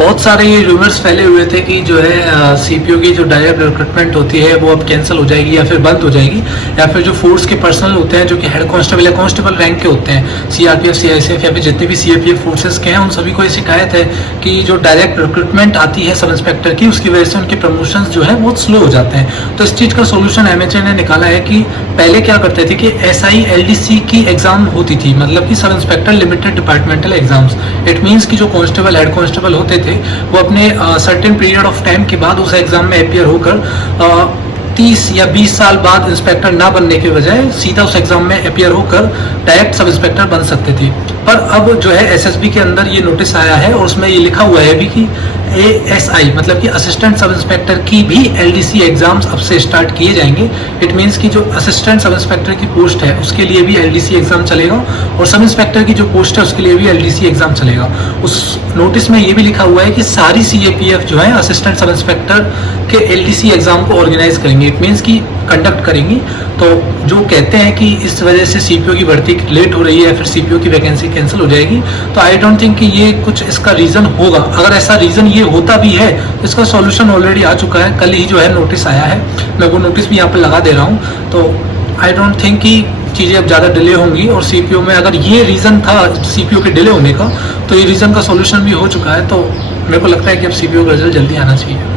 बहुत सारे ये रूमर्स फैले हुए थे कि जो है सीपीओ की जो डायरेक्ट रिक्रूटमेंट होती है वो अब कैंसिल हो जाएगी या फिर बंद हो जाएगी, या फिर जो फोर्स के पर्सनल होते हैं जो कि हेड कांस्टेबल या कांस्टेबल रैंक के होते हैं, सीआरपीएफ, सीआईएसएफ या फिर जितने भी सीएपीएफ फोर्सेस के हैं, उन सभी को ये शिकायत है कि जो डायरेक्ट रिक्रूटमेंट आती है सब इंस्पेक्टर की, उसकी वजह से उनके प्रमोशन जो है बहुत स्लो हो जाते हैं। तो इस चीज़ का सोल्यूशन एमएचए ने निकाला है कि पहले क्या करते थे कि एसआई एलडीसी की एग्जाम होती थी, मतलब कि sub inspector limited departmental exams. It means कि जो कांस्टेबल हेड कांस्टेबल होते थे वो अपने सर्टेन पीरियड ऑफ टाइम के बाद उस एग्जाम में अपियर होकर 30 या 20 साल बाद इंस्पेक्टर ना बनने के बजाय सीधा उस एग्जाम में अपियर होकर डायरेक्ट सब इंस्पेक्टर बन सकते थे। पर अब जो है एसएसबी के अंदर ये नोटिस आया है और उसमें ये लिखा हुआ है भी कि एएसआई मतलब कि असिस्टेंट सब इंस्पेक्टर की भी एलडीसी एग्जाम्स अब से स्टार्ट किए जाएंगे। इट मीन्स कि जो असिस्टेंट सब इंस्पेक्टर की पोस्ट है उसके लिए भी एलडीसी एग्जाम चलेगा और सब इंस्पेक्टर की जो पोस्ट है उसके लिए भी एलडीसी एग्जाम चलेगा। उस नोटिस में ये भी लिखा हुआ है कि सारी सीएपीएफ जो है असिस्टेंट सब इंस्पेक्टर के एलडीसी एग्जाम को ऑर्गेनाइज करेंगे, इट मीन्स कि कंडक्ट करेंगी। तो जो कहते हैं कि इस वजह से सीपीओ की भर्ती लेट हो रही है, फिर सीपीओ की वैकेंसी कैंसिल हो जाएगी, तो आई डोंट थिंक कि ये कुछ इसका रीजन होगा। अगर ऐसा रीजन ये होता भी है तो इसका सॉल्यूशन ऑलरेडी आ चुका है, कल ही जो है नोटिस आया है, मैं वो नोटिस भी यहाँ पर लगा दे रहा हूँ। तो आई डोंट थिंक कि चीज़ें अब ज़्यादा डिले होंगी और सीपीओ में अगर ये रीज़न था सीपीओ के डिले होने का तो ये रीज़न का सॉल्यूशन भी हो चुका है। तो मेरे को लगता है कि अब सीपीओ का रिजल्ट जल्दी आना चाहिए।